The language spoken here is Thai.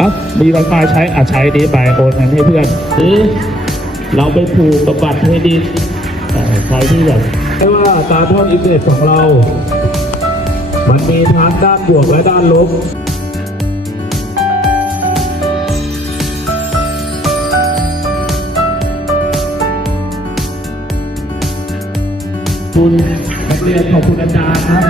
อ้ามี Wi-Fi ใช้อะใช้นี้ไปโอนเงินให้เพื่อนหรือเราไปผูกกับบัตรเครดิตเอ่อใครที่แบบไม่ว่าตาท่อนอินเทอร์เน็ตของเรา มันมีทั้งด้านบวกและด้านลบคุณนักเรียนขอบคุณอาจารย์ครับ